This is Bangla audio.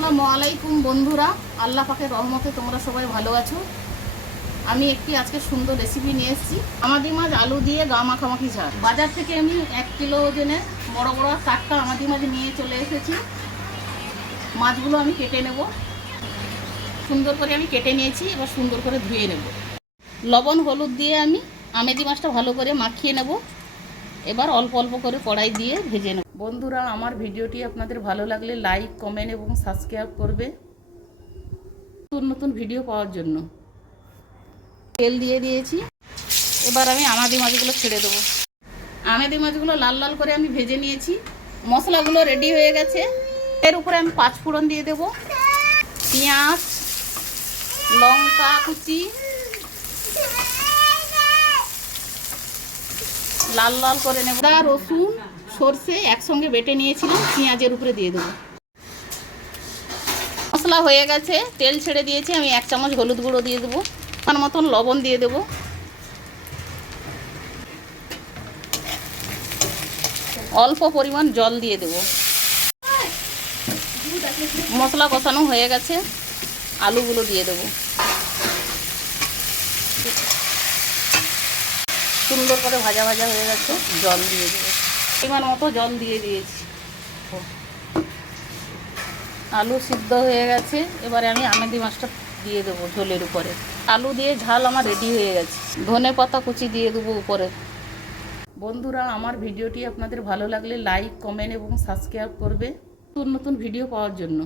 আসসালামু আলাইকুম বন্ধুরা, আল্লাহ পাকের রহমতে তোমরা সবাই ভালো আছো। আমি একটি আজকে সুন্দর রেসিপি নিয়ে এসেছি। আমাদি মাছ আলু দিয়ে গা মাখামাখি ঝাল। বাজার থেকে আমি 1 কিলো ওজনের বড় বড় টাটকা আমাদি মাছ নিয়ে চলে এসেছি। মাছগুলো আমি কেটে নেব। সুন্দর করে আমি কেটে নিয়েছি, এবার সুন্দর করে ধুয়ে নেব। লবণ হলুদ দিয়ে আমি আমেদি মাছটা ভালো করে মাখিয়ে নেব। এবার অল্প অল্প করে কড়াই দিয়ে ভেজে নেব। বন্ধুরা, আমার ভিডিওটি আপনাদের ভালো লাগলে লাইক, কমেন্ট এবং সাবস্ক্রাইব করবে নতুন নতুন ভিডিও পাওয়ার জন্য। তেল দিয়ে দিয়েছি, এবার আমি আমাদি মাছগুলো ছেড়ে দেবো। আমাদি মাছগুলো লাল লাল করে আমি ভেজে নিয়েছি। মশলাগুলো রেডি হয়ে গেছে। এর উপরে আমি 5 ফোড়ন দিয়ে দেবো, পেঁয়াজ, লঙ্কা কুচি, লাল লাল করে নেব। আদা, রসুন, সর্ষে একসঙ্গে বেটে নিয়েছিলাম, পেঁয়াজের উপরে দিয়ে দেবো। মশলা হয়ে গেছে, তেল ছেড়ে দিয়েছি। আমি 1 চামচ হলুদ গুঁড়ো দিয়ে দেবো, তার মতন লবণ দিয়ে দেবো, অল্প পরিমাণ জল দিয়ে দেবো। মশলা কষানো হয়ে গেছে, আলুগুলো দিয়ে দেবো। সুন্দর করে ভাজা ভাজা হয়ে গেছে, জল দিয়ে দেবো। পরিমাণ মতো জল দিয়ে দিয়েছি। আলু সিদ্ধ হয়ে গেছে, এবারে আমি আমাদি মাছটা দিয়ে দেবো ঝোলের উপরে। আলু দিয়ে ঝাল আমার রেডি হয়ে গেছে। ধনে পাতা কুচি দিয়ে দেবো উপরে। বন্ধুরা, আমার ভিডিওটি আপনাদের ভালো লাগলে লাইক, কমেন্ট এবং সাবস্ক্রাইব করবে নতুন নতুন ভিডিও পাওয়ার জন্য।